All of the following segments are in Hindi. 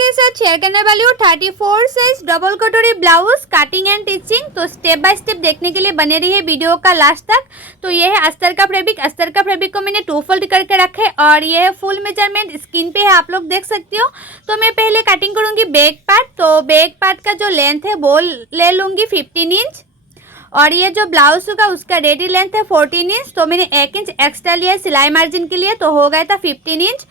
के साथ शेयर करने वाली हूँ 34 साइज डबल कटोरी ब्लाउज कटिंग एंड टिचिंग। तो स्टेप बाय स्टेप देखने के लिए बने रहिए वीडियो का लास्ट तक। तो ये है अस्तर का फैब्रिक। अस्तर का फैब्रिक को मैंने 2 फोल्ड करके रखा है और ये है फुल मेजरमेंट स्क्रीन पे है, आप लोग देख सकते हो। तो मैं पहले कटिंग करूँगी बैक पार्ट। तो बैक पार्ट का जो लेंथ है वो ले लूँगी 15 इंच और ये जो ब्लाउज होगा उसका रेडी लेंथ है 14 इंच। तो मैंने 1 इंच एक्स्ट्रा लिया है सिलाई मार्जिन के लिए, तो हो गया था 15 इंच।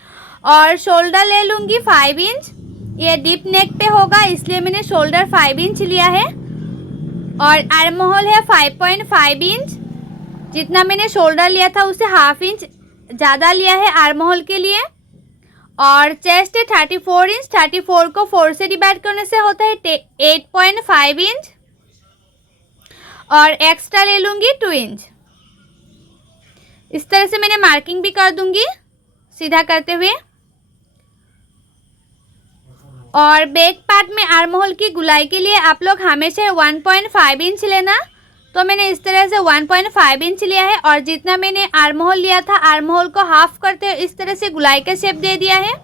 और शोल्डर ले लूँगी 5 इंच। ये डीप नेक पे होगा इसलिए मैंने शोल्डर 5 इंच लिया है। और आर्म होल है 5.5 इंच। जितना मैंने शोल्डर लिया था उससे हाफ इंच ज़्यादा लिया है आर्म होल के लिए। और चेस्ट है 34 इंच। 34 को 4 से डिवाइड करने से होता है 8.5 इंच। और एक्स्ट्रा ले लूँगी 2 इंच। इस तरह से मैंने मार्किंग भी कर दूँगी सीधा करते हुए। और बैक पार्ट में आर्म होल की गुलाई के लिए आप लोग हमेशा 1.5 इंच लेना। तो मैंने इस तरह से 1.5 इंच लिया है और जितना मैंने आर्म होल लिया था आर्म होल को हाफ करते हुए इस तरह से गुलाई का शेप दे दिया है।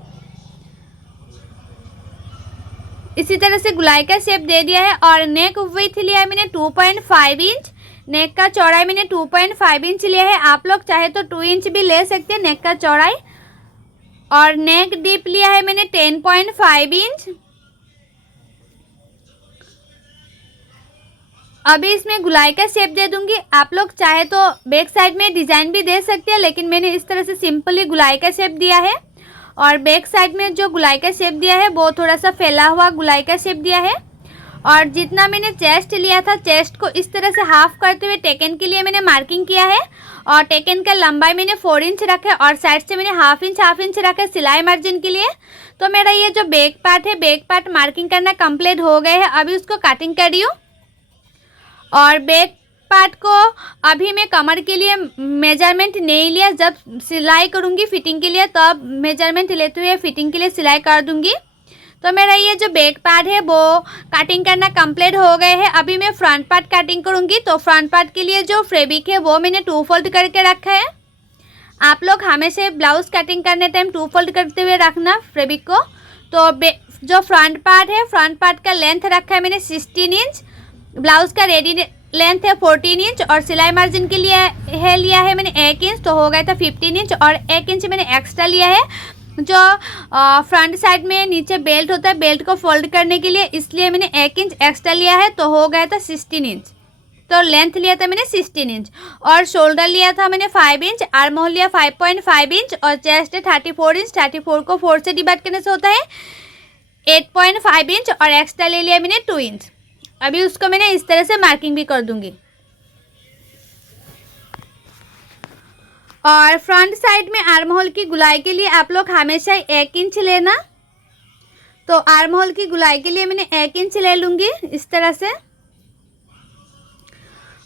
इसी तरह से गुलाई का शेप दे दिया है। और नेक विड्थ लिया है मैंने 2.5 इंच। नेक का चौड़ाई मैंने 2.5 इंच लिया है। आप लोग चाहे तो 2 इंच भी ले सकते हैं नेक का चौड़ाई। और नेक डीप लिया है मैंने 10.5 इंच। अभी इसमें गुलाई का शेप दे दूंगी। आप लोग चाहे तो बैक साइड में डिजाइन भी दे सकते हैं, लेकिन मैंने इस तरह से सिंपली गुलाई का शेप दिया है। और बैक साइड में जो गुलाई का शेप दिया है वो थोड़ा सा फैला हुआ गुलाई का शेप दिया है। और जितना मैंने चेस्ट लिया था चेस्ट को इस तरह से हाफ करते हुए टेकन के लिए मैंने मार्किंग किया है। और टेकन का लंबाई मैंने 4 इंच रखा है और साइड से मैंने हाफ इंच रखा है सिलाई मार्जिन के लिए। तो मेरा ये जो बैक पार्ट है बैक पार्ट मार्किंग करना कंप्लीट हो गया है। अभी उसको कटिंग कर रही हूँ। और बैक पार्ट को अभी मैं कमर के लिए मेजरमेंट नहीं लिया, जब सिलाई करूँगी फिटिंग के लिए तब मेजरमेंट लेते हुए फिटिंग के लिए सिलाई कर दूँगी। तो मेरा ये जो बैक पार्ट है वो कटिंग करना कंप्लीट हो गए है। अभी मैं फ्रंट पार्ट कटिंग करूँगी। तो फ्रंट पार्ट के लिए जो फैब्रिक है वो मैंने 2 फोल्ड करके रखा है। आप लोग हमेशा ब्लाउज कटिंग करने टाइम 2 फोल्ड करते हुए रखना फैब्रिक को। तो जो फ्रंट पार्ट है फ्रंट पार्ट का लेंथ रखा है मैंने 16 इंच। ब्लाउज का रेडी लेंथ है 14 इंच और सिलाई मार्जिन के लिए लिया है मैंने 1 इंच। तो हो गया था 15 इंच और 1 इंच मैंने एक्स्ट्रा लिया है जो फ्रंट साइड में नीचे बेल्ट होता है बेल्ट को फोल्ड करने के लिए, इसलिए मैंने 1 इंच एक्स्ट्रा लिया है। तो हो गया था 16 इंच। तो लेंथ लिया था मैंने 16 इंच और शोल्डर लिया था मैंने 5 इंच। आर्म होल लिया 5.5 इंच और चेस्ट है 34 इंच। 34 को 4 से डिवाइड करने से होता है 8.5 इंच और एक्स्ट्रा ले लिया मैंने 2 इंच। अभी उसको मैंने इस तरह से मार्किंग भी कर दूंगी। और फ्रंट साइड में आर्म होल की गुलाई के लिए आप लोग हमेशा 1 इंच लेना। तो आर्म होल की गुलाई के लिए मैंने 1 इंच ले लूँगी इस तरह से।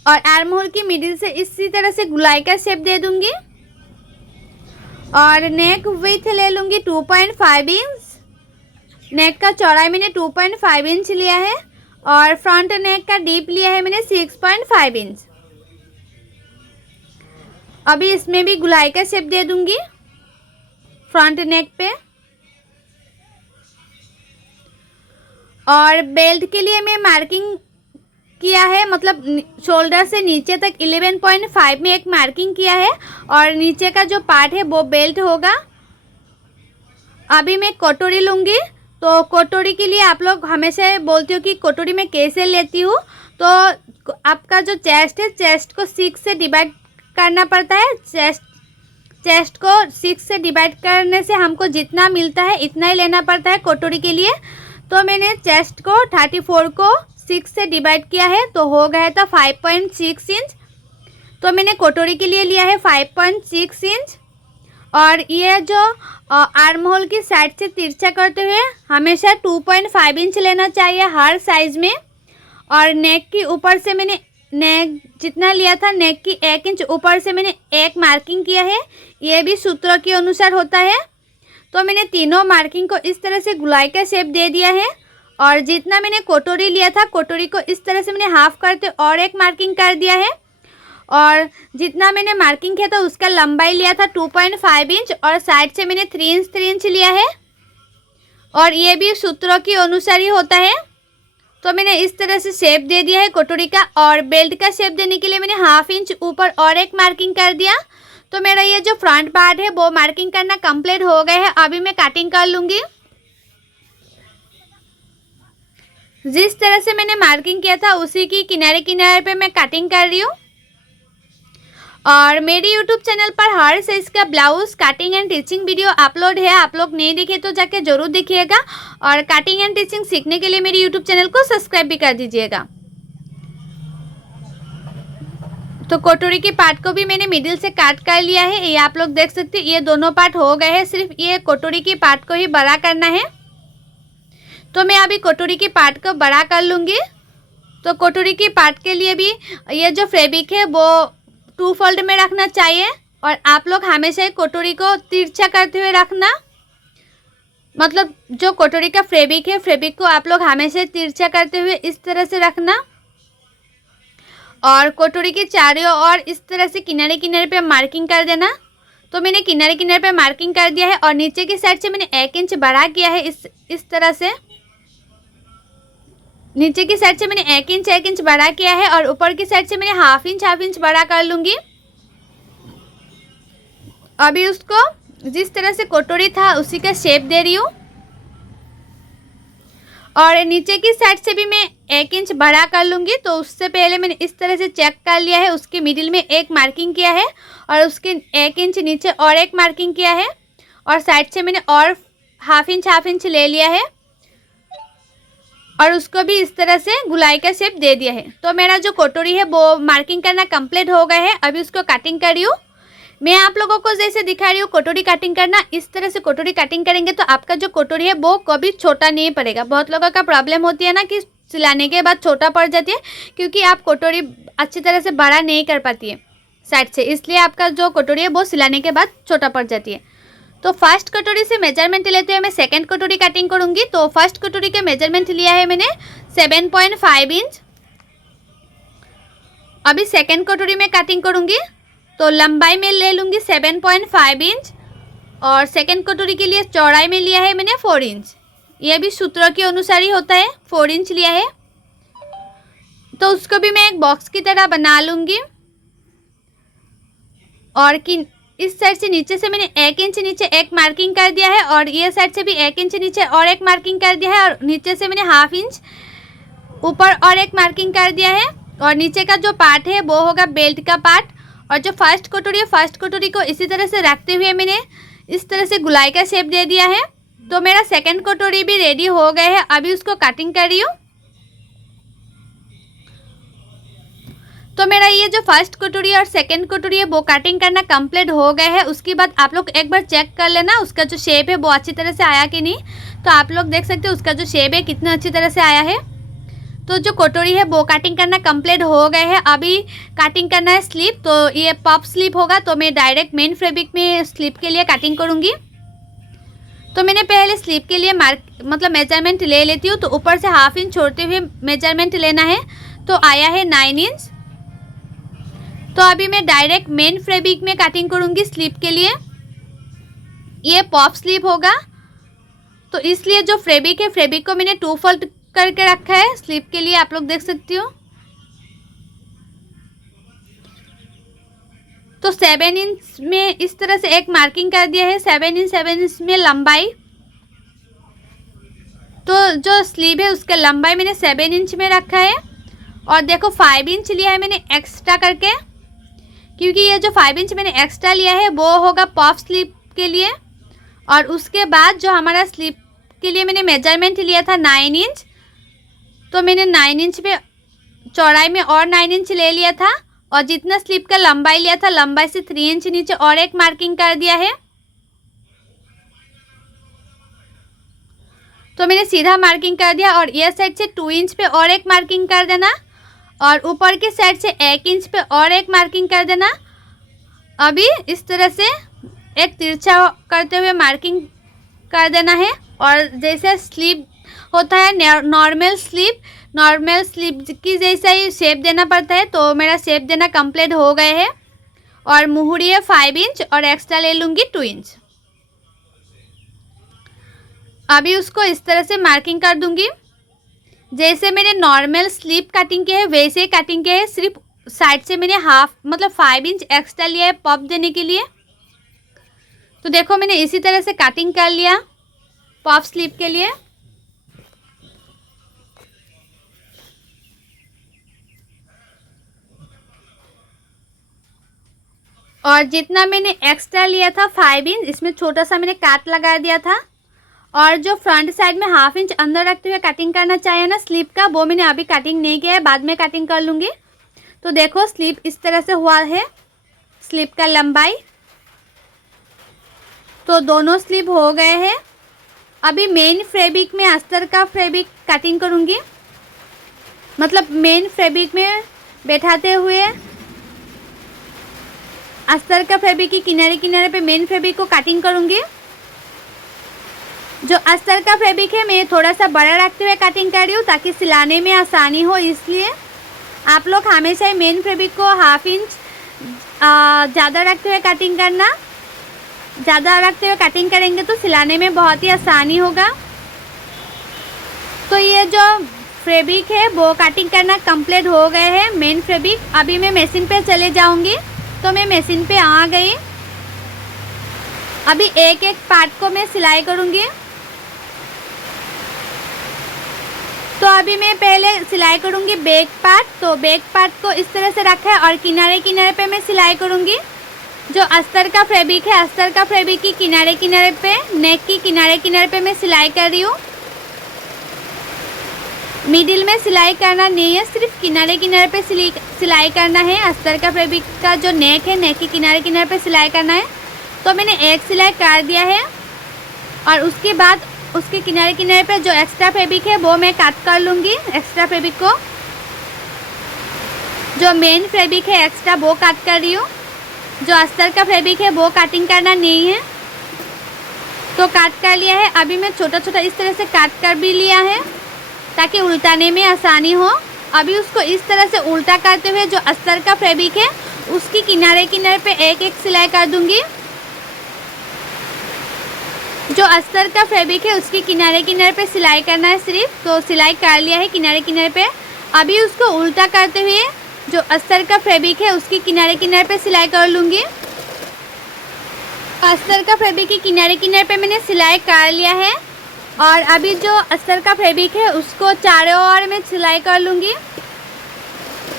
और आर्म होल की मिडिल से इसी तरह से गुलाई का शेप दे दूँगी। और नेक विड्थ ले लूँगी 2.5 इंच। नेक का चौड़ाई मैंने 2.5 इंच लिया है। और फ्रंट नेक का डीप लिया है मैंने 6.5 इंच। अभी इसमें भी गुलाई का शेप दे दूंगी फ्रंट नेक पे। और बेल्ट के लिए मैं मार्किंग किया है, मतलब शोल्डर से नीचे तक 11.5 में एक मार्किंग किया है। और नीचे का जो पार्ट है वो बेल्ट होगा। अभी मैं कटोरी लूँगी। तो कटोरी के लिए आप लोग हमेशा बोलती हो कि कटोरी में कैसे लेती हूँ। तो आपका जो चेस्ट है चेस्ट को 6 से डिवाइड करना पड़ता है। चेस्ट को 6 से डिवाइड करने से हमको जितना मिलता है इतना ही लेना पड़ता है कटोरी के लिए। तो मैंने चेस्ट को 34 को 6 से डिवाइड किया है तो हो गया था 5.6 इंच। तो मैंने कटोरी के लिए लिया है 5.6 इंच। और ये जो आर्म होल की साइड से तिरछा करते हुए हमेशा 2.5 इंच लेना चाहिए हर साइज में। और नेक के ऊपर से मैंने नेक जितना लिया था नेक की 1 इंच ऊपर से मैंने एक मार्किंग किया है। ये भी सूत्रों के अनुसार होता है। तो मैंने तीनों मार्किंग को इस तरह से गुलाई का शेप दे दिया है। और जितना मैंने कटोरी लिया था कटोरी को इस तरह से मैंने हाफ करते और एक मार्किंग कर दिया है। और जितना मैंने मार्किंग किया था उसका लंबाई लिया था 2.5 इंच और साइड से मैंने 3 इंच लिया है। और ये भी सूत्रों के अनुसार ही होता है। तो मैंने इस तरह से शेप दे दिया है कटोरी का। और बेल्ट का शेप देने के लिए मैंने 1/2 इंच ऊपर और एक मार्किंग कर दिया। तो मेरा ये जो फ्रंट पार्ट है वो मार्किंग करना कंप्लीट हो गया है। अभी मैं कटिंग कर लूँगी। जिस तरह से मैंने मार्किंग किया था उसी की किनारे किनारे पे मैं कटिंग कर रही हूँ। और मेरी YouTube चैनल पर हर साइज का blouse cutting and teaching video upload है। आप लोग नहीं देखे तो जाके ज़रूर देखिएगा। और कटिंग एंड टीचिंग सीखने के लिए मेरी YouTube चैनल को सब्सक्राइब भी कर दीजिएगा। तो कटोरी के पार्ट को भी मैंने मिडिल से काट कर लिया है। ये आप लोग देख सकते हैं, ये दोनों पार्ट हो गए हैं। सिर्फ ये कटोरी के पार्ट को ही बड़ा करना है। तो मैं अभी कटोरी के पार्ट को बड़ा कर लूँगी। तो कटोरी के पार्ट के लिए भी ये जो फैब्रिक है वो 2 फोल्ड में रखना चाहिए। और आप लोग हमेशा कटोरी को तिरछा करते हुए रखना। मतलब जो कटोरी का फैब्रिक है, फैब्रिक को आप लोग हमेशा तिरछा करते हुए इस तरह से रखना। और कटोरी के चारों ओर इस तरह से किनारे किनारे पे मार्किंग कर देना। तो मैंने किनारे किनारे पे मार्किंग कर दिया है। और नीचे की साइड से मैंने 1 इंच बढ़ा किया है। इस तरह से नीचे की साइड से मैंने 1 इंच बढ़ा किया है। और ऊपर की साइड से मैंने 1/2 इंच बढ़ा कर लूँगी। अभी उसको जिस तरह से कटोरी था उसी का शेप दे रही हूँ। और नीचे की साइड से भी मैं 1 इंच बढ़ा कर लूँगी। तो उससे पहले मैंने इस तरह से चेक कर लिया है। उसके मिडिल में एक मार्किंग किया है और उसके 1 इंच नीचे और एक मार्किंग किया है। और साइड से मैंने और 1/2 इंच ले लिया है। और उसको भी इस तरह से गुलाई का शेप दे दिया है। तो मेरा जो कटोरी है वो मार्किंग करना कंप्लीट हो गया है। अभी उसको कटिंग कर रही हूँ। मैं आप लोगों को जैसे दिखा रही हूँ कटोरी कटिंग करना, इस तरह से कटोरी कटिंग करेंगे तो आपका जो कटोरी है वो कभी छोटा नहीं पड़ेगा। बहुत लोगों का प्रॉब्लम होती है ना कि सिलाने के बाद छोटा पड़ जाती है, क्योंकि आप कटोरी अच्छी तरह से बड़ा नहीं कर पाती है साइड से, इसलिए आपका जो कटोरी है वो सिलाने के बाद छोटा पड़ जाती है। तो फर्स्ट कटोरी से मेजरमेंट लेते हुए मैं सेकंड कटोरी कटिंग करूँगी। तो फर्स्ट कटोरी के मेजरमेंट लिया है मैंने 7.5 इंच। अभी सेकंड कटोरी में कटिंग करूँगी। तो लंबाई में ले लूँगी 7.5 इंच। और सेकंड कटोरी के लिए चौड़ाई में लिया है मैंने 4 इंच। यह भी सूत्रों के अनुसार ही होता है। 4 इंच लिया है। तो उसको भी मैं एक बॉक्स की तरह बना लूँगी। और कि इस साइड से नीचे से मैंने 1 इंच नीचे एक मार्किंग कर दिया है। और ये साइड से भी 1 इंच नीचे और एक मार्किंग कर दिया है। और नीचे से मैंने 1/2 इंच ऊपर और एक मार्किंग कर दिया है। और नीचे का जो पार्ट है वो होगा बेल्ट का पार्ट। और जो फर्स्ट कटोरी है, फर्स्ट कटोरी को इसी तरह से रखते हुए मैंने इस तरह से गुलाई का शेप दे दिया है। तो मेरा सेकंड कटोरी भी रेडी हो गया है। अभी उसको कटिंग कर रही हूँ। तो मेरा ये जो फर्स्ट कटोरी और सेकंड कटोरी है वो कटिंग करना कंप्लीट हो गया है। उसके बाद आप लोग एक बार चेक कर लेना उसका जो शेप है वो अच्छी तरह से आया कि नहीं। तो आप लोग देख सकते हो उसका जो शेप है कितना अच्छी तरह से आया है। तो जो कटोरी है वो कटिंग करना कंप्लीट हो गया है। अभी कटिंग करना है स्लीप। तो ये पफ स्लीप होगा। तो मैं डायरेक्ट मेन फैब्रिक में स्लीप के लिए कटिंग करूँगी। तो मैंने पहले स्लीप के लिए मतलब मेजरमेंट ले लेती हूँ। तो ऊपर से 1/2 इंच छोड़ते हुए मेजरमेंट लेना है। तो आया है 9 इंच। तो अभी मैं डायरेक्ट मेन फैब्रिक में कटिंग करूँगी स्लीप के लिए। ये पॉप स्लीप होगा। तो इसलिए जो फैब्रिक है, फैब्रिक को मैंने 2 फोल्ड करके रखा है स्लीप के लिए। आप लोग देख सकती हो। तो 7 इंच में इस तरह से एक मार्किंग कर दिया है। 7 इंच में लंबाई। तो जो स्लीव है उसका लंबाई मैंने 7 इंच में रखा है। और देखो 5 इंच लिया है मैंने एक्स्ट्रा करके, क्योंकि ये जो 5 इंच मैंने एक्स्ट्रा लिया है वो होगा पॉफ स्लीप के लिए। और उसके बाद जो हमारा स्लीप के लिए मैंने मेजरमेंट लिया था 9 इंच। तो मैंने 9 इंच पे चौड़ाई में और 9 इंच ले लिया था। और जितना स्लीप का लंबाई लिया था, लंबाई से 3 इंच नीचे और एक मार्किंग कर दिया है। तो मैंने सीधा मार्किंग कर दिया। और ये साइड से 2 इंच पे और एक मार्किंग कर देना। और ऊपर की साइड से 1 इंच पे और एक मार्किंग कर देना। अभी इस तरह से एक तिरछा करते हुए मार्किंग कर देना है। और जैसे स्लीव होता है नॉर्मल स्लीव की जैसा ही शेप देना पड़ता है। तो मेरा शेप देना कंप्लीट हो गए है। और मुहूरी है 5 इंच और एक्स्ट्रा ले लूँगी 2 इंच। अभी उसको इस तरह से मार्किंग कर दूंगी। जैसे मैंने नॉर्मल स्लीप कटिंग किया है वैसे ही कटिंग किया है, सिर्फ साइड से मैंने हाफ मतलब 5 इंच एक्स्ट्रा लिया है पफ देने के लिए। तो देखो मैंने इसी तरह से कटिंग कर लिया पफ स्लीप के लिए। और जितना मैंने एक्स्ट्रा लिया था 5 इंच, इसमें छोटा सा मैंने काट लगा दिया था। और जो फ्रंट साइड में हाफ इंच अंदर रखते हुए कटिंग करना चाहिए ना स्लीप का, वो मैंने अभी कटिंग नहीं किया है, बाद में कटिंग कर लूँगी। तो देखो स्लीप इस तरह से हुआ है, स्लीप का लंबाई। तो दोनों स्लीप हो गए हैं। अभी मेन फैब्रिक में अस्तर का फैब्रिक कटिंग करूँगी, मतलब मेन फैब्रिक में बैठाते हुए अस्तर का फैब्रिक की किनारे किनारे पे मेन फैब्रिक को कटिंग करूँगी। जो अस्तर का फैब्रिक है मैं थोड़ा सा बड़ा रखते हुए कटिंग कर रही हूँ ताकि सिलाने में आसानी हो, इसलिए आप लोग हमेशा ही मेन फैब्रिक को हाफ इंच ज़्यादा रखते हुए कटिंग करना। ज़्यादा रखते हुए कटिंग करेंगे तो सिलाने में बहुत ही आसानी होगा। तो ये जो फैब्रिक है वो कटिंग करना कंप्लीट हो गए हैं मेन फैब्रिक। अभी मैं मशीन पे चले जाऊंगी। तो मैं मशीन पे आ गई। अभी एक एक पार्ट को मैं सिलाई करूंगी। तो अभी मैं पहले सिलाई करूंगी बैक पार्ट। तो बैक पार्ट को इस तरह से रखा है और किनारे किनारे पे मैं सिलाई करूंगी। जो अस्तर का फैब्रिक है, अस्तर का फैब्रिक की किनारे किनारे पे, नेक की किनारे किनारे पे मैं सिलाई कर रही हूँ। मिडिल में सिलाई करना नहीं है, सिर्फ किनारे किनारे पे सिलाई करना है। अस्तर का फैब्रिक का जो नेक है, नेक के किनारे किनारे पे सिलाई करना है। तो मैंने एक सिलाई कर दिया है और उसके बाद उसके किनारे किनारे पे जो एक्स्ट्रा फैब्रिक है वो मैं कट कर लूँगी। एक्स्ट्रा फैब्रिक को, जो मेन फैब्रिक है एक्स्ट्रा वो कट कर रही हूँ। जो अस्तर का फैब्रिक है वो कटिंग करना नहीं है, तो कट कर लिया है। अभी मैं छोटा छोटा इस तरह से कट कर भी लिया है ताकि उल्टाने में आसानी हो। अभी उसको इस तरह से उल्टा करते हुए जो अस्तर का फैब्रिक है उसकी किनारे किनारे पे एक एक सिलाई कर दूंगी। जो अस्तर का फैब्रिक है उसकी किनारे किनारे पे सिलाई करना है सिर्फ। तो सिलाई कर लिया है किनारे किनारे पे। अभी उसको उल्टा करते हुए जो अस्तर का फैब्रिक है उसकी किनारे किनारे पे सिलाई कर लूँगी। अस्तर का फैब्रिक की किनारे किनारे पे मैंने सिलाई कर लिया है और अभी जो अस्तर का फैब्रिक है उसको चारों ओर में सिलाई कर लूँगी।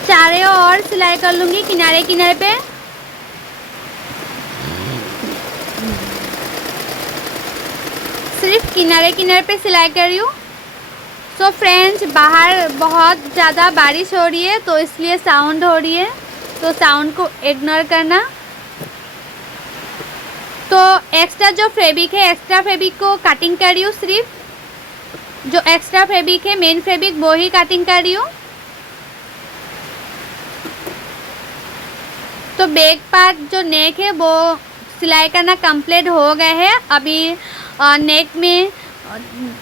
चारों ओर सिलाई कर लूँगी किनारे किनारे पे। सिर्फ किनारे किनारे पे सिलाई कर रही हूँ। सो फ्रेंड्स, बाहर बहुत ज़्यादा बारिश हो रही है तो इसलिए साउंड हो रही है, तो साउंड को इग्नोर करना। तो एक्स्ट्रा जो फैब्रिक है, एक्स्ट्रा फैब्रिक को कटिंग कर रही हूँ। सिर्फ जो एक्स्ट्रा फैब्रिक है मेन फैब्रिक वो ही कटिंग कर रही हूँ। तो बैक पार्ट जो नेक है वो सिलाई करना कंप्लीट हो गया है। अभी नेक में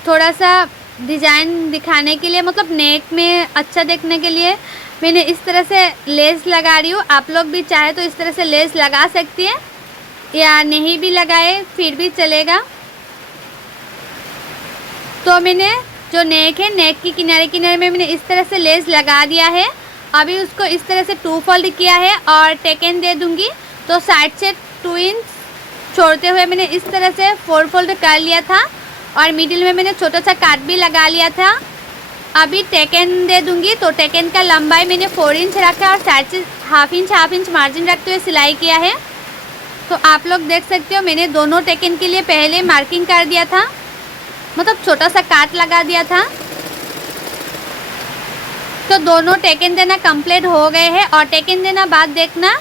थोड़ा सा डिज़ाइन दिखाने के लिए, मतलब नेक में अच्छा देखने के लिए मैंने इस तरह से लेस लगा रही हूँ। आप लोग भी चाहे तो इस तरह से लेस लगा सकती हैं या नहीं भी लगाए फिर भी चलेगा। तो मैंने जो नेक है, नेक की किनारे किनारे में मैंने इस तरह से लेस लगा दिया है। अभी उसको इस तरह से 2 फोल्ड किया है और टेकन दे दूँगी। तो साइड से 2 इंच छोड़ते हुए मैंने इस तरह से 4 फोल्ड कर लिया था और मिडिल में मैंने छोटा सा काट भी लगा लिया था। अभी टेकन दे दूंगी। तो टेकन का लंबाई मैंने 4 इंच रखा और साइड से हाफ इंच मार्जिन रखते हुए सिलाई किया है। तो आप लोग देख सकते हो मैंने दोनों टेकन के लिए पहले मार्किंग कर दिया था, मतलब छोटा सा काट लगा दिया था। तो दोनों टेकन देना कंप्लीट हो गए हैं और टेकन देना बाद देखना,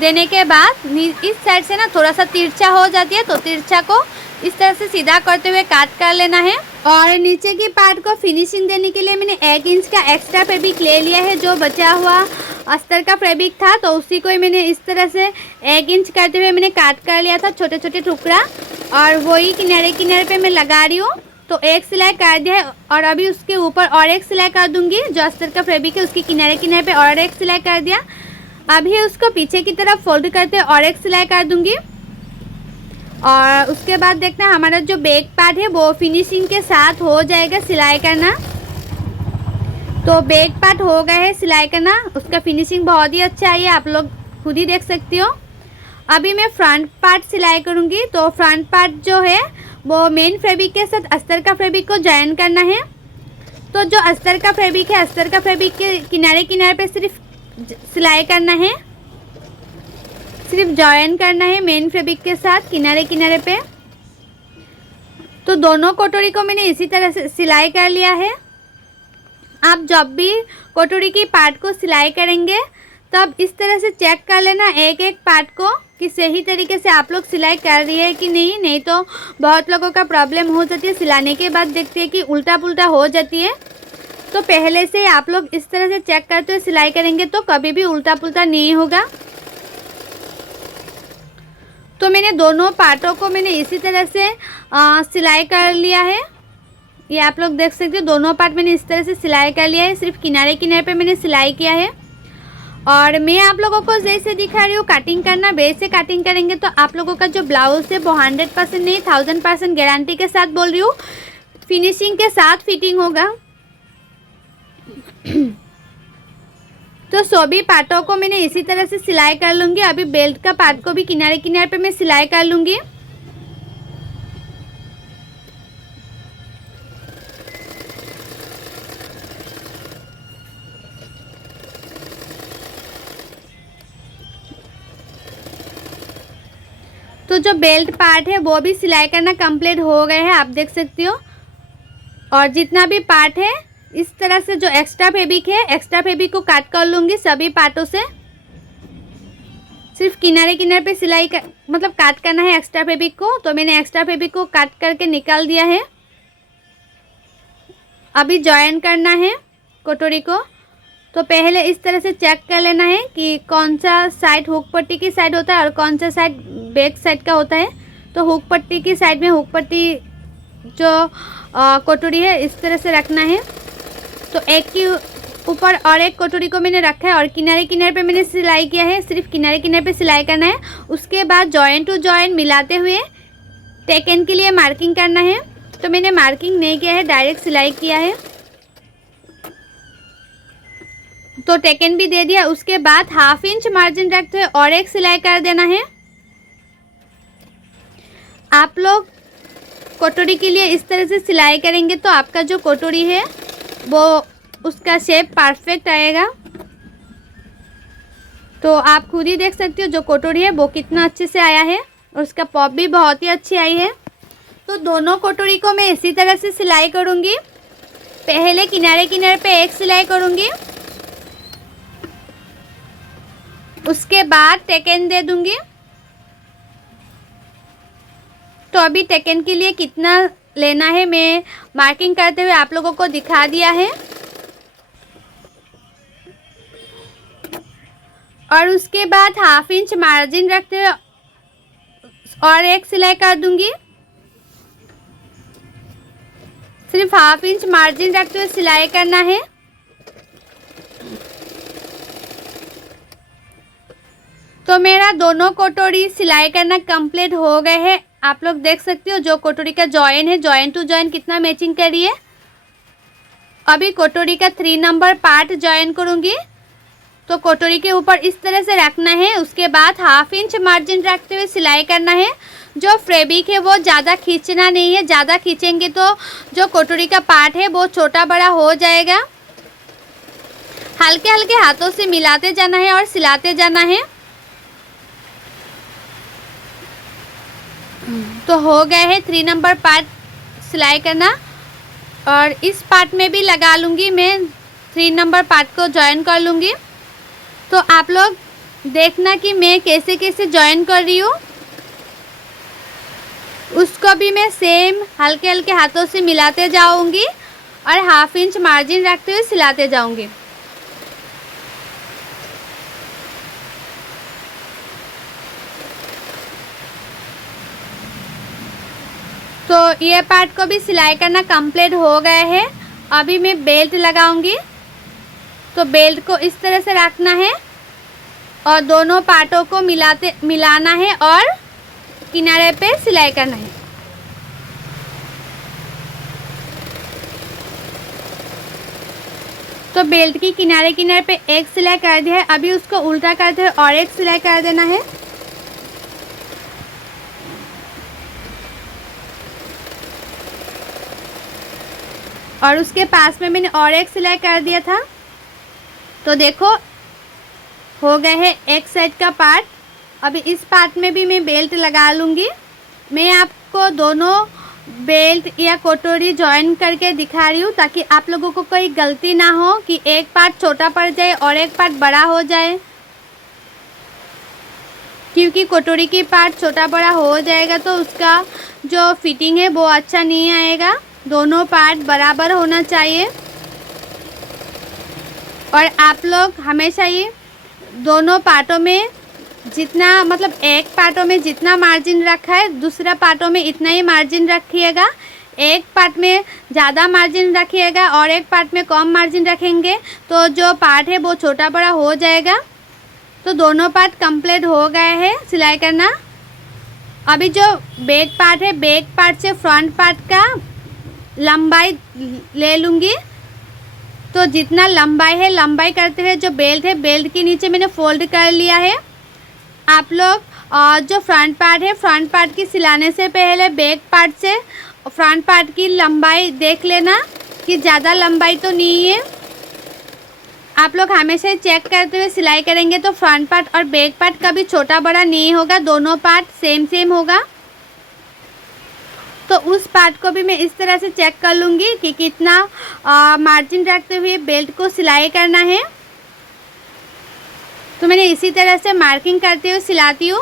देने के बाद इस साइड से ना थोड़ा सा तिरछा हो जाती है, तो तिरछा को इस तरह से सीधा करते हुए काट कर लेना है। और नीचे की पार्ट को फिनिशिंग देने के लिए मैंने 1 इंच का एक्स्ट्रा फैब्रिक ले लिया है। जो बचा हुआ अस्तर का फैब्रिक था तो उसी को ही मैंने इस तरह से 1 इंच करते हुए मैंने काट कर लिया था छोटे छोटे टुकड़ा, और वही किनारे किनारे पे मैं लगा रही हूँ। तो एक सिलाई कर दिया है और अभी उसके ऊपर और एक सिलाई कर दूंगी। जो अस्तर का फैब्रिक है उसकी किनारे किनारे पे और एक सिलाई कर दिया। अभी उसको पीछे की तरफ फोल्ड करते और एक सिलाई कर दूंगी और उसके बाद देखना हमारा जो बैक पार्ट है वो फिनिशिंग के साथ हो जाएगा सिलाई करना। तो बैक पार्ट हो गया है सिलाई करना, उसका फिनिशिंग बहुत ही अच्छा है, आप लोग खुद ही देख सकते हो। अभी मैं फ्रंट पार्ट सिलाई करूँगी। तो फ्रंट पार्ट जो है वो मेन फैब्रिक के साथ अस्तर का फैब्रिक को जॉइन करना है। तो जो अस्तर का फैब्रिक है, अस्तर का फैब्रिक के किनारे किनारे पे सिर्फ सिलाई करना है, सिर्फ जॉइन करना है मेन फैब्रिक के साथ किनारे किनारे पे। तो दोनों कटोरी को मैंने इसी तरह से सिलाई कर लिया है। आप जब भी कटोरी की पार्ट को सिलाई करेंगे तब इस तरह से चेक कर लेना एक एक पार्ट को कि सही तरीके से आप लोग सिलाई कर रही है कि नहीं तो बहुत लोगों का प्रॉब्लम हो जाती है, सिलाने के बाद देखते हैं कि उल्टा पुल्टा हो जाती है। तो पहले से आप लोग इस तरह से चेक करते हुए सिलाई करेंगे तो कभी भी उल्टा पुल्टा नहीं होगा। तो मैंने दोनों पार्टों को मैंने इसी तरह से सिलाई कर लिया है। ये आप लोग देख सकते हो, दोनों पार्ट मैंने इस तरह से सिलाई कर लिया है, सिर्फ किनारे किनारे पे मैंने सिलाई किया है। और मैं आप लोगों को जैसे दिखा रही हूँ कटिंग करना, वैसे कटिंग करेंगे तो आप लोगों का जो ब्लाउज है वो 100% नहीं 1000% गारंटी के साथ बोल रही हूँ, फिनिशिंग के साथ फिटिंग होगा। तो सभी पार्टों को मैंने इसी तरह से सिलाई कर लूँगी। अभी बेल्ट का पार्ट को भी किनारे किनारे पे मैं सिलाई कर लूँगी। तो जो बेल्ट पार्ट है वो भी सिलाई करना कंप्लीट हो गए हैं, आप देख सकते हो। और जितना भी पार्ट है इस तरह से जो एक्स्ट्रा फैब्रिक है, एक्स्ट्रा फैब्रिक को काट कर लूँगी सभी पार्टों से। सिर्फ किनारे किनारे पे सिलाई मतलब काट करना है एक्स्ट्रा फैब्रिक को। तो मैंने एक्स्ट्रा फैब्रिक को काट करके निकाल दिया है। अभी जॉइन करना है कटोरी को। तो पहले इस तरह से चेक कर लेना है कि कौन सा साइड हुक पट्टी की साइड होता है और कौन सा साइड बैक साइड का होता है। तो हुक पट्टी की साइड में हुक पट्टी जो कटोरी है इस तरह से रखना है। तो एक के ऊपर और एक कटोरी को मैंने रखा है और किनारे किनारे पे मैंने सिलाई किया है, सिर्फ किनारे किनारे पे सिलाई करना है। उसके बाद जॉइन टू जॉइन मिलाते हुए टेकन के लिए मार्किंग करना है। तो मैंने मार्किंग नहीं किया है, डायरेक्ट सिलाई किया है। तो टेकन भी दे दिया। उसके बाद 1/2 इंच मार्जिन रखते हुए और एक सिलाई कर देना है। आप लोग कटोरी के लिए इस तरह से सिलाई करेंगे तो आपका जो कटोरी है वो उसका शेप परफेक्ट आएगा। तो आप खुद ही देख सकते हो जो कटोरी है वो कितना अच्छे से आया है और उसका पॉप भी बहुत ही अच्छी आई है। तो दोनों कटोरी को मैं इसी तरह से सिलाई करूँगी। पहले किनारे किनारे पे एक सिलाई करूँगी, उसके बाद टेकन दे दूँगी। तो अभी टेकन के लिए कितना लेना है मैं मार्किंग करते हुए आप लोगों को दिखा दिया है। और उसके बाद 1/2 इंच मार्जिन रखते हुए और एक सिलाई कर दूंगी। सिर्फ 1/2 इंच मार्जिन रखते हुए सिलाई करना है। तो मेरा दोनों कटोरी सिलाई करना कंप्लीट हो गए हैं। आप लोग देख सकते हो जो कटोरी का जॉइन है, जॉइन टू जॉइन कितना मैचिंग करी है। अभी कटोरी का 3 नंबर पार्ट जॉइन करूँगी। तो कटोरी के ऊपर इस तरह से रखना है। उसके बाद 1/2 इंच मार्जिन रखते हुए सिलाई करना है। जो फैब्रिक है वो ज़्यादा खींचना नहीं है, ज़्यादा खींचेंगे तो जो कटोरी का पार्ट है वो छोटा बड़ा हो जाएगा। हल्के हल्के हाथों से मिलाते जाना है और सिलाते जाना है। तो हो गए है 3 नंबर पार्ट सिलाई करना। और इस पार्ट में भी लगा लूँगी मैं, 3 नंबर पार्ट को जॉइन कर लूँगी। तो आप लोग देखना कि मैं कैसे कैसे जॉइन कर रही हूँ। उसको भी मैं सेम हल्के हल्के हाथों से मिलाते जाऊँगी और 1/2 इंच मार्जिन रखते हुए सिलाते जाऊँगी। तो ये पार्ट को भी सिलाई करना कंप्लीट हो गया है। अभी मैं बेल्ट लगाऊंगी। तो बेल्ट को इस तरह से रखना है और दोनों पार्टों को मिलाना है और किनारे पे सिलाई करना है। तो बेल्ट की किनारे किनारे पे एक सिलाई कर दिया है। अभी उसको उल्टा करते हुए और एक सिलाई कर देना है। और उसके पास में मैंने और एक सिलाई कर दिया था। तो देखो हो गए है एक साइड का पार्ट। अभी इस पार्ट में भी मैं बेल्ट लगा लूँगी। मैं आपको दोनों बेल्ट या कटोरी जॉइन करके दिखा रही हूँ ताकि आप लोगों को कोई गलती ना हो कि एक पार्ट छोटा पड़ जाए और एक पार्ट बड़ा हो जाए, क्योंकि कटोरी की पार्ट छोटा बड़ा हो जाएगा तो उसका जो फिटिंग है वो अच्छा नहीं आएगा। दोनों पार्ट बराबर होना चाहिए। और आप लोग हमेशा ये दोनों पार्टों में जितना मतलब एक पार्टों में जितना मार्जिन रखा है दूसरा पार्टों में इतना ही मार्जिन रखिएगा। एक पार्ट में ज़्यादा मार्जिन रखिएगा और एक पार्ट में कम मार्जिन रखेंगे तो जो पार्ट है वो छोटा बड़ा हो जाएगा। तो दोनों पार्ट कंप्लीट हो गए हैं सिलाई करना। अभी जो बैक पार्ट है बैक पार्ट से फ्रंट पार्ट का लंबाई ले लूँगी। तो जितना लंबाई है लंबाई करते हुए जो बेल्ट है बेल्ट के नीचे मैंने फोल्ड कर लिया है। आप लोग जो फ्रंट पार्ट है फ्रंट पार्ट की सिलाने से पहले बैक पार्ट से फ्रंट पार्ट की लंबाई देख लेना कि ज़्यादा लंबाई तो नहीं है। आप लोग हमेशा चेक करते हुए सिलाई करेंगे तो फ्रंट पार्ट और बैक पार्ट कभी छोटा बड़ा नहीं होगा, दोनों पार्ट सेम सेम होगा। तो उस पार्ट को भी मैं इस तरह से चेक कर लूँगी कि कितना मार्जिन रखते हुए बेल्ट को सिलाई करना है। तो मैंने इसी तरह से मार्किंग करते हुए सिलाती हूँ।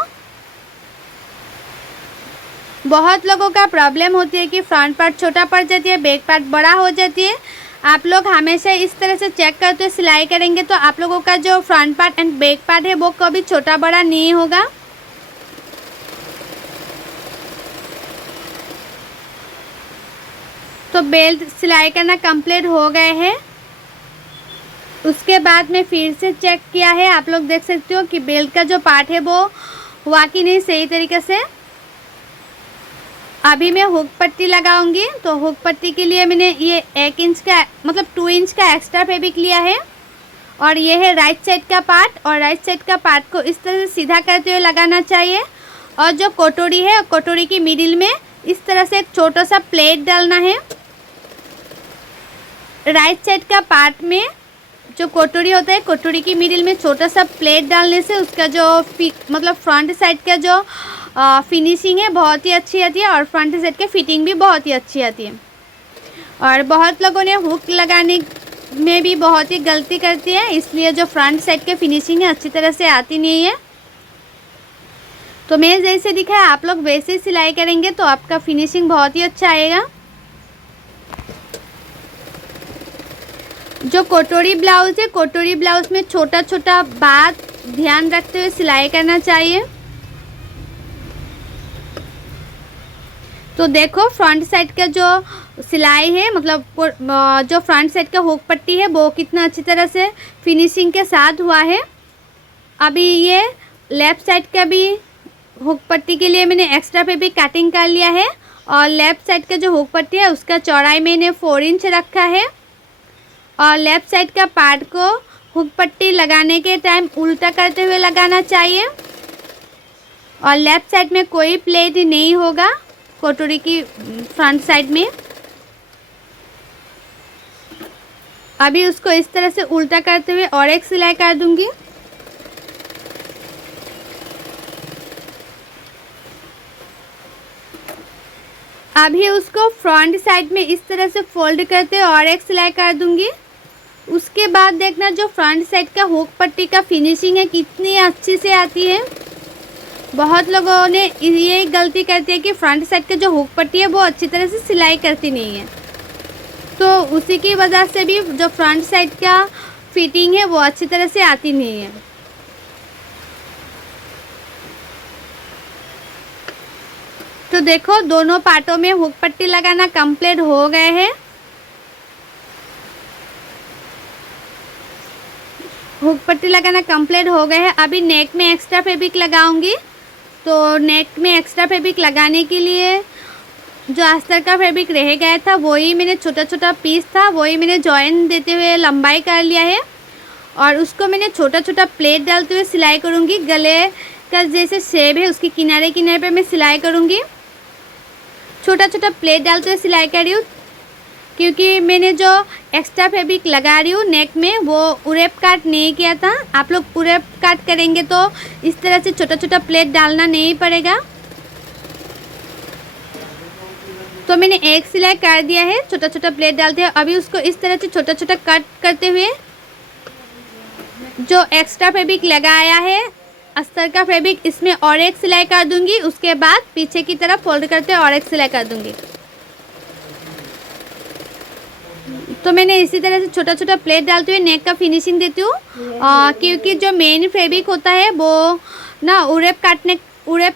बहुत लोगों का प्रॉब्लम होती है कि फ्रंट पार्ट छोटा पड़ जाती है बैक पार्ट बड़ा हो जाती है। आप लोग हमेशा इस तरह से चेक करते हुए सिलाई करेंगे तो आप लोगों का जो front part and back part है वो कभी छोटा बड़ा नहीं होगा। तो बेल्ट सिलाई करना कंप्लीट हो गए हैं। उसके बाद मैं फिर से चेक किया है। आप लोग देख सकते हो कि बेल्ट का जो पार्ट है वो हुआ कि नहीं सही तरीके से। अभी मैं हुक पट्टी लगाऊंगी। तो हुक पट्टी के लिए मैंने ये 1 इंच का मतलब 2 इंच का एक्स्ट्रा फैब्रिक लिया है। और ये है राइट साइड का पार्ट। और राइट साइड का पार्ट को इस तरह से सीधा करते हुए लगाना चाहिए। और जो कटोरी है कटोरी की मिडिल में इस तरह से एक छोटा सा प्लेट डालना है। राइट साइड का पार्ट में जो कटोरी होता है कटोरी की मिडिल में छोटा सा प्लेट डालने से उसका जो मतलब फ्रंट साइड का जो फिनिशिंग है बहुत ही अच्छी आती है और फ्रंट साइड की फिटिंग भी बहुत ही अच्छी आती है। और बहुत लोगों ने हुक लगाने में भी बहुत ही गलती करती है, इसलिए जो फ्रंट साइड की फिनिशिंग है अच्छी तरह से आती नहीं है। तो मैं जैसे दिखाया आप लोग वैसे ही सिलाई करेंगे तो आपका फिनिशिंग बहुत ही अच्छा आएगा। जो कटोरी ब्लाउज है कटोरी ब्लाउज में छोटा छोटा बात ध्यान रखते हुए सिलाई करना चाहिए। तो देखो फ्रंट साइड का जो सिलाई है मतलब जो फ्रंट साइड का हुक पट्टी है वो कितना अच्छी तरह से फिनिशिंग के साथ हुआ है। अभी ये लेफ़्ट साइड का भी हुक पट्टी के लिए मैंने एक्स्ट्रा फैब्रिक कटिंग कर लिया है। और लेफ़्ट साइड का जो हुक पट्टी है उसका चौड़ाई मैंने 4 इंच रखा है। और लेफ़्ट साइड का पार्ट को हुक पट्टी लगाने के टाइम उल्टा करते हुए लगाना चाहिए। और लेफ़्ट साइड में कोई प्लेट नहीं होगा कटोरी की फ्रंट साइड में। अभी उसको इस तरह से उल्टा करते हुए और एक सिलाई कर दूंगी। अभी उसको फ्रंट साइड में इस तरह से फोल्ड करते हुए और एक सिलाई कर दूंगी। उसके बाद देखना जो फ्रंट साइड का हुक पट्टी का फिनिशिंग है कितनी अच्छी से आती है। बहुत लोगों ने ये गलती करती है कि फ्रंट साइड का जो हुक पट्टी है वो अच्छी तरह से सिलाई करती नहीं है, तो उसी की वजह से भी जो फ्रंट साइड का फिटिंग है वो अच्छी तरह से आती नहीं है। तो देखो दोनों पार्टों में हुक पट्टी लगाना कंप्लीट हो गए हैं। हुक पट्टी लगाना कंप्लीट हो गए हैं। अभी नेक में एक्स्ट्रा फैब्रिक लगाऊंगी। तो नेक में एक्स्ट्रा फैब्रिक लगाने के लिए जो अस्तर का फैब्रिक रह गया था वही मैंने छोटा छोटा पीस था वही मैंने जॉइन देते हुए लंबाई कर लिया है और उसको मैंने छोटा छोटा प्लेट डालते हुए सिलाई करूँगी। गले का जैसे शेप है उसकी किनारे किनारे पे मैं सिलाई करूँगी। छोटा छोटा प्लेट डालते हुए सिलाई कर रही हूँ क्योंकि मैंने जो एक्स्ट्रा फैब्रिक लगा रही हूँ नेक में वो उरेप काट नहीं किया था। आप लोग उरेप काट करेंगे तो इस तरह से छोटा छोटा प्लेट डालना नहीं पड़ेगा। तो मैंने एक सिलाई कर दिया है छोटा छोटा प्लेट डालते हैं। अभी उसको इस तरह से छोटा छोटा कट करते हुए जो एक्स्ट्रा फैब्रिक लगाया है अस्तर का फैब्रिक इसमें और एक सिलाई कर दूंगी। उसके बाद पीछे की तरफ फोल्ड करते हुए और एक सिलाई कर दूंगी। तो मैंने इसी तरह से छोटा छोटा प्लेट डालते हुए नेक का फिनिशिंग देती हूँ क्योंकि जो मेन फैब्रिक होता है वो ना उरेप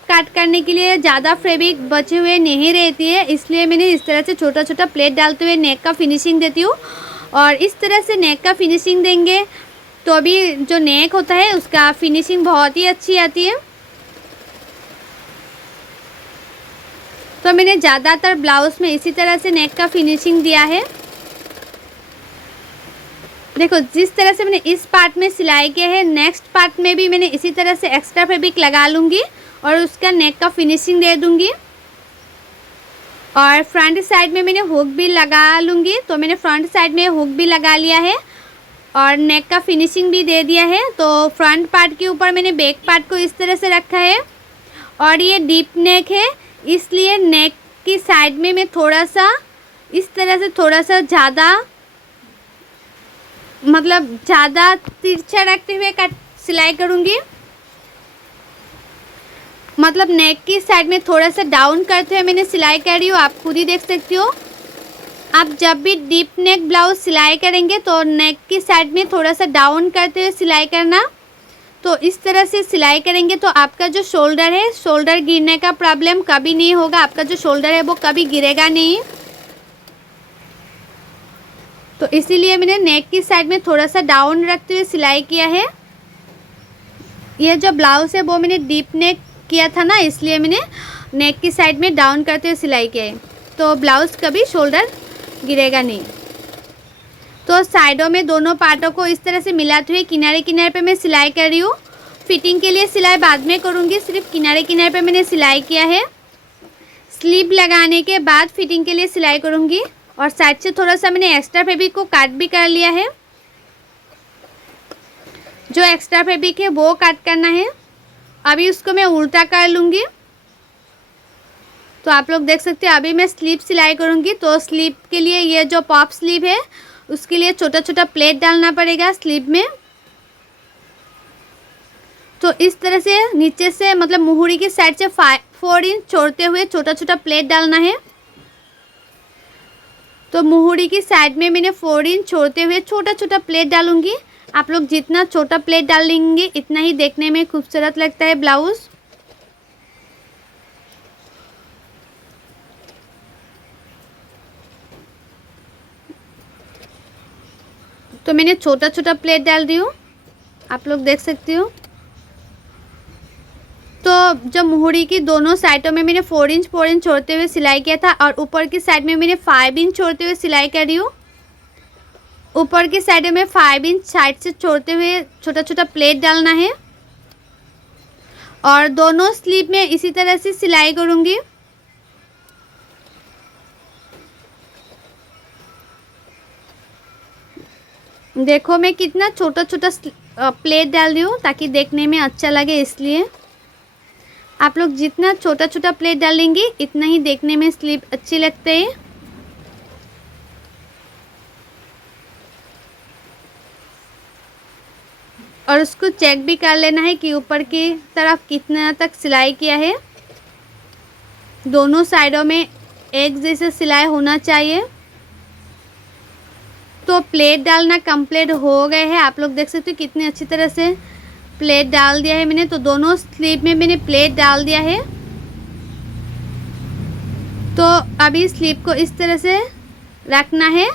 काट करने के लिए ज़्यादा फैब्रिक बचे हुए नहीं रहती है, इसलिए मैंने इस तरह से छोटा छोटा प्लेट डालते हुए नेक का फिनिशिंग देती हूँ। और इस तरह से नेक का फिनिशिंग देंगे तो अभी जो नेक होता है उसका फिनिशिंग बहुत ही अच्छी आती है। तो मैंने ज़्यादातर ब्लाउज़ में इसी तरह से नेक का फिनिशिंग दिया है। देखो जिस तरह से मैंने इस पार्ट में सिलाई किया है नेक्स्ट पार्ट में भी मैंने इसी तरह से एक्स्ट्रा फैब्रिक लगा लूँगी और उसका नेक का फिनिशिंग दे दूँगी। और फ्रंट साइड में मैंने हुक भी लगा लूँगी। तो मैंने फ्रंट साइड में हुक भी लगा लिया है और नेक का फिनिशिंग भी दे दिया है। तो फ्रंट पार्ट के ऊपर मैंने बैक पार्ट को इस तरह से रखा है और ये डीप नेक है इसलिए नेक की साइड में मैं थोड़ा सा इस तरह से थोड़ा सा ज़्यादा ज़्यादा तिरछा रखते हुए सिलाई करूँगी। नेक की साइड में थोड़ा सा डाउन करते हुए मैंने सिलाई कर रही हूँ, आप खुद ही देख सकती हो। आप जब भी डीप नेक ब्लाउज सिलाई करेंगे तो नेक की साइड में थोड़ा सा डाउन करते हुए सिलाई करना। तो इस तरह से सिलाई करेंगे तो आपका जो शोल्डर है शोल्डर गिरने का प्रॉब्लम कभी नहीं होगा। आपका जो शोल्डर है वो कभी गिरेगा नहीं। तो इसीलिए मैंने नेक की साइड में थोड़ा सा डाउन रखते हुए सिलाई किया है। यह जो ब्लाउज़ है वो मैंने डीप नेक किया था ना, इसलिए मैंने नेक की साइड में डाउन करते हुए सिलाई किया है। तो ब्लाउज़ कभी शोल्डर गिरेगा नहीं। तो साइडों में दोनों पार्टों को इस तरह से मिलाते हुए किनारे किनारे पे मैं सिलाई कर रही हूँ। फिटिंग के लिए सिलाई बाद में करूँगी, सिर्फ किनारे किनारे पे मैंने सिलाई किया है। स्लीव लगाने के बाद फिटिंग के लिए सिलाई करूँगी। और साइड से थोड़ा सा मैंने एक्स्ट्रा फैब्रिक को काट भी कर लिया है। जो एक्स्ट्रा फैब्रिक है वो काट करना है। अभी उसको मैं उल्टा कर लूँगी। तो आप लोग देख सकते हैं अभी मैं स्लीव सिलाई करूँगी। तो स्लीव के लिए ये जो पॉप स्लीव है उसके लिए छोटा छोटा प्लेट डालना पड़ेगा स्लीव में। तो इस तरह से नीचे से मुहूरी की साइड से 4 इंच छोड़ते हुए छोटा छोटा प्लेट डालना है। तो मुहूरी की साइड में मैंने 4 इंच छोड़ते हुए छोटा छोटा प्लेट डालूंगी। आप लोग जितना छोटा प्लेट डाल लेंगे इतना ही देखने में खूबसूरत लगता है ब्लाउज़। तो मैंने छोटा छोटा प्लेट डाल दी हूँ, आप लोग देख सकते हो। तो जो मुहूरी की दोनों साइडों में मैंने 4 इंच छोड़ते हुए सिलाई किया था और ऊपर की साइड में मैंने 5 इंच छोड़ते हुए सिलाई कर रही हूँ। ऊपर की साइड में 5 इंच साइड से छोड़ते हुए छोटा छोटा प्लेट डालना है और दोनों स्लीव में इसी तरह से सिलाई करूँगी। देखो मैं कितना छोटा छोटा प्लेट डाल रही हूँ ताकि देखने में अच्छा लगे, इसलिए आप लोग जितना छोटा छोटा प्लेट डालेंगे इतना ही देखने में स्लीव अच्छी लगते हैं। और उसको चेक भी कर लेना है कि ऊपर की तरफ कितना तक सिलाई किया है। दोनों साइडों में एक जैसे सिलाई होना चाहिए। तो प्लेट डालना कंप्लीट हो गए हैं। आप लोग देख सकते हो कितने अच्छी तरह से प्लेट डाल दिया है मैंने। तो दोनों स्लीव में मैंने प्लेट डाल दिया है। तो अभी स्लीव को इस तरह से रखना है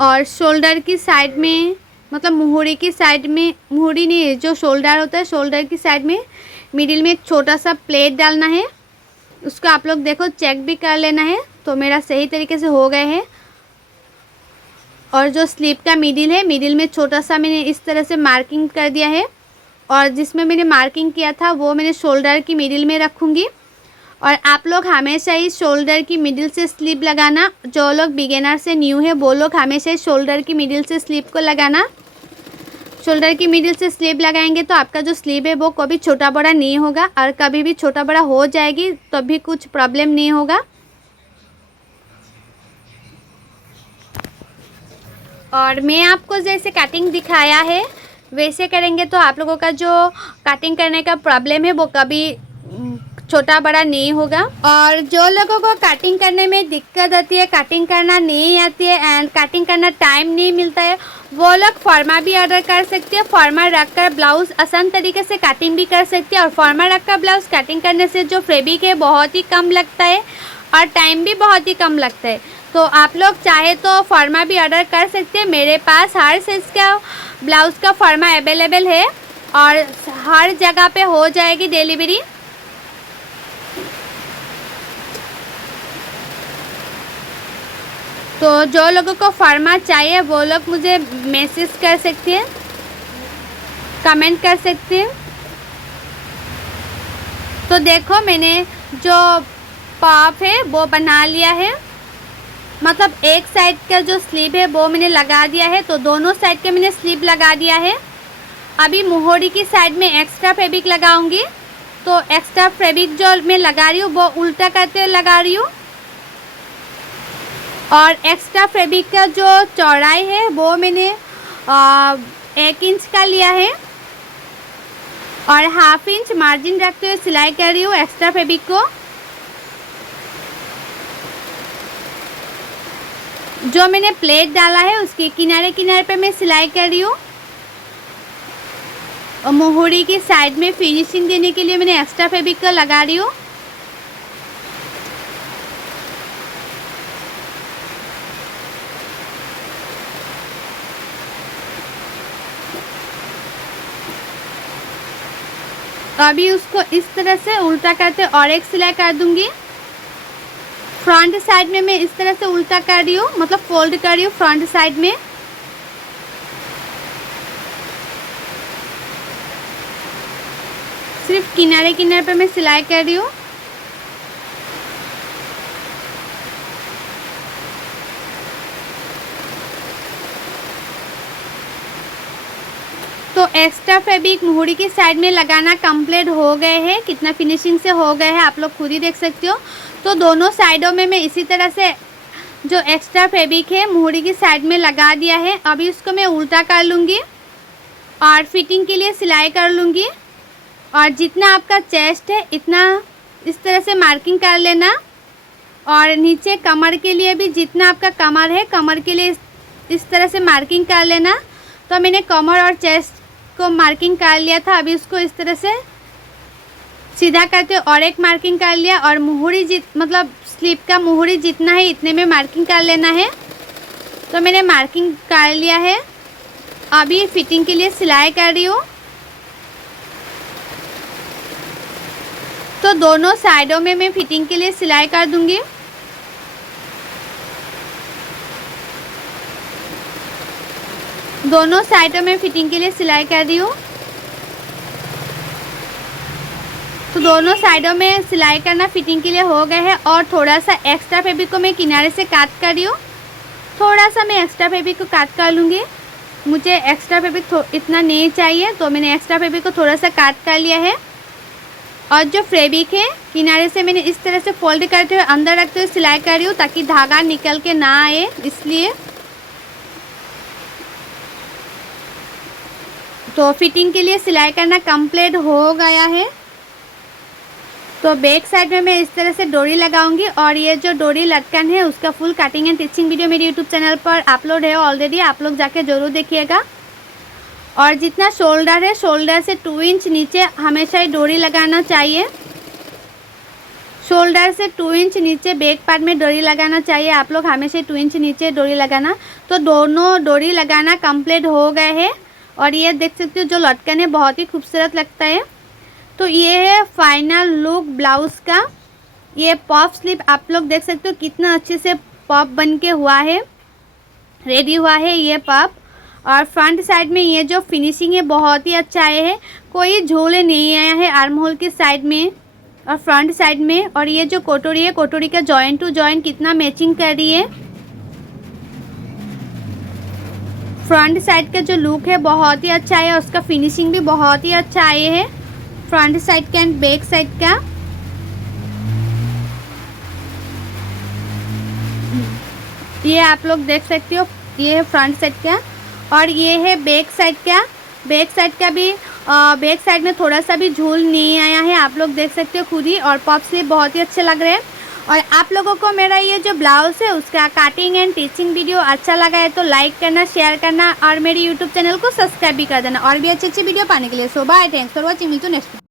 और शोल्डर की साइड में मुहूरी की साइड में, मुहूरी नहीं जो शोल्डर होता है शोल्डर की साइड में मिडिल में एक छोटा सा प्लेट डालना है। उसको आप लोग देखो चेक भी कर लेना है। तो मेरा सही तरीके से हो गए हैं। और जो स्लीव का मिडिल है, मिडिल में छोटा सा मैंने इस तरह से मार्किंग कर दिया है। और जिसमें मैंने मार्किंग किया था वो मैंने शोल्डर की मिडिल में रखूँगी। और आप लोग हमेशा ही शोल्डर की मिडिल से स्लीव लगाना। जो लोग बिगिनर से न्यू है वो लोग हमेशा ही शोल्डर की मिडिल से स्लीव को लगाना। शोल्डर की मिडिल से स्लीव लगाएंगे तो आपका जो स्लीव है वो कभी छोटा बड़ा नहीं होगा। और कभी भी छोटा बड़ा हो जाएगी तो भी कुछ प्रॉब्लम नहीं होगा। और मैं आपको जैसे कटिंग दिखाया है वैसे करेंगे तो आप लोगों का जो कटिंग करने का प्रॉब्लम है वो कभी छोटा बड़ा नहीं होगा। और जो लोगों को कटिंग करने में दिक्कत आती है, कटिंग करना नहीं आती है एंड कटिंग करना टाइम नहीं मिलता है, वो लोग फॉर्मा भी ऑर्डर कर सकते हैं। फॉर्मा रखकर ब्लाउज़ आसान तरीके से कटिंग भी कर सकते हैं। और फॉर्मा रखकर ब्लाउज़ कटिंग करने से जो फैब्रिक है बहुत ही कम लगता है और टाइम भी बहुत ही कम लगता है। तो आप लोग चाहे तो फॉर्मा भी ऑर्डर कर सकते हैं। मेरे पास हर साइज़ का ब्लाउज़ का फॉर्मा अवेलेबल है और हर जगह पे हो जाएगी डिलीवरी। तो जो लोगों को फॉर्मा चाहिए वो लोग मुझे मैसेज कर सकते हैं, कमेंट कर सकते हैं। तो देखो मैंने जो पॉप है वो बना लिया है। मतलब एक साइड का जो स्लीव है वो मैंने लगा दिया है। तो दोनों साइड के मैंने स्लीव लगा दिया है। अभी मोहरी की साइड में एक्स्ट्रा फैब्रिक लगाऊंगी। तो एक्स्ट्रा फैब्रिक जो मैं लगा रही हूँ वो उल्टा करते हुए लगा रही हूँ। और एक्स्ट्रा फैब्रिक का जो चौड़ाई है वो मैंने 1 इंच का लिया है और 1/2 इंच मार्जिन रखते हुए सिलाई कर रही हूँ एक्स्ट्रा फैब्रिक को। जो मैंने प्लेट डाला है उसके किनारे किनारे पे मैं सिलाई कर रही हूँ। और मोहरी की साइड में फिनिशिंग देने के लिए मैंने एक्स्ट्रा फैब्रिक को लगा रही हूँ। अभी उसको इस तरह से उल्टा करते और एक सिलाई कर दूंगी। फ्रंट साइड में मैं इस तरह से उल्टा कर रही हूँ, मतलब फोल्ड कर रही हूँ फ्रंट साइड में। सिर्फ किनारे किनारे पे मैं सिलाई कर रही हूँ। तो एक्स्ट्रा फैब्रिक मोहरी की साइड में लगाना कंप्लीट हो गए हैं। कितना फिनिशिंग से हो गए हैं आप लोग खुद ही देख सकते हो। तो दोनों साइडों में मैं इसी तरह से जो एक्स्ट्रा फैब्रिक है मोहरी की साइड में लगा दिया है। अभी उसको मैं उल्टा कर लूँगी और फिटिंग के लिए सिलाई कर लूँगी। और जितना आपका चेस्ट है इतना इस तरह से मार्किंग कर लेना। और नीचे कमर के लिए भी जितना आपका कमर है कमर के लिए इस तरह से मार्किंग कर लेना। तो मैंने कमर और चेस्ट को मार्किंग कर लिया था। अभी उसको इस तरह से सीधा करते और एक मार्किंग कर लिया। और मोहरी मतलब स्लीव का मोहरी जितना है इतने में मार्किंग कर लेना है। तो मैंने मार्किंग कर लिया है। अभी फिटिंग के लिए सिलाई कर रही हूँ। तो दोनों साइडों में मैं फिटिंग के लिए सिलाई कर दूंगी। दोनों साइडों में फिटिंग के लिए सिलाई कर रही हूँ। तो दोनों साइडों में सिलाई करना फिटिंग के लिए हो गए हैं। और थोड़ा सा एक्स्ट्रा फैब्रिक को मैं किनारे से काट कर रही हूँ। थोड़ा सा मैं एक्स्ट्रा फैब्रिक को काट कर लूँगी। मुझे एक्स्ट्रा फैब्रिक इतना नहीं चाहिए तो मैंने एक्स्ट्रा फैब्रिक को थोड़ा सा काट कर लिया है। और जो फैब्रिक है किनारे से मैंने इस तरह से फोल्ड करते हुए अंदर रखते हुए सिलाई कर रही हूँ ताकि धागा निकल के ना आए, इसलिए। तो फिटिंग के लिए सिलाई करना कंप्लीट हो गया है। तो बैक साइड में मैं इस तरह से डोरी लगाऊंगी। और ये जो डोरी लटकन है उसका full cutting and teaching video मेरे यूट्यूब चैनल पर अपलोड है ऑलरेडी, आप लोग जाके ज़रूर देखिएगा। और जितना शोल्डर है शोल्डर से 2 इंच नीचे हमेशा ही डोरी लगाना चाहिए। शोल्डर से 2 इंच नीचे बैक पार्ट में डोरी लगाना चाहिए आप लोग हमेशा 2 इंच नीचे डोरी लगाना। तो दोनों डोरी लगाना कंप्लीट हो गए हैं। और ये देख सकते हो जो लटकन है बहुत ही खूबसूरत लगता है। तो ये है फाइनल लुक ब्लाउज़ का। ये पॉप स्लीव आप लोग देख सकते हो कितना अच्छे से पॉप बन के हुआ है, रेडी हुआ है ये पॉप। और फ्रंट साइड में ये जो फिनिशिंग है बहुत ही अच्छा आया है, कोई झोल नहीं आया है आर्म होल की साइड में और फ्रंट साइड में। और ये जो कोटोरी है, कोटोरी का जॉइंट टू जॉइंट कितना मैचिंग कर रही है। फ्रंट साइड का जो लुक है बहुत ही अच्छा है, उसका फिनिशिंग भी बहुत ही अच्छा आए है फ्रंट साइड का एंड बैक साइड का। ये आप लोग देख सकते हो, ये है फ्रंट साइड का और ये है बैक साइड का। बैक साइड का भी बैक साइड में थोड़ा सा भी झूल नहीं आया है, आप लोग देख सकते हो खुद ही। और पॉप स्लीव बहुत ही अच्छे लग रहे हैं। और आप लोगों को मेरा ये जो ब्लाउज़ है उसका कटिंग एंड टीचिंग वीडियो अच्छा लगा है तो लाइक करना, शेयर करना और मेरे यूट्यूब चैनल को सब्सक्राइब भी कर देना और भी अच्छी अच्छी वीडियो पाने के लिए। सो बाय, थैंक्स फॉर वॉचिंग, मिलते हैं नेक्स्ट।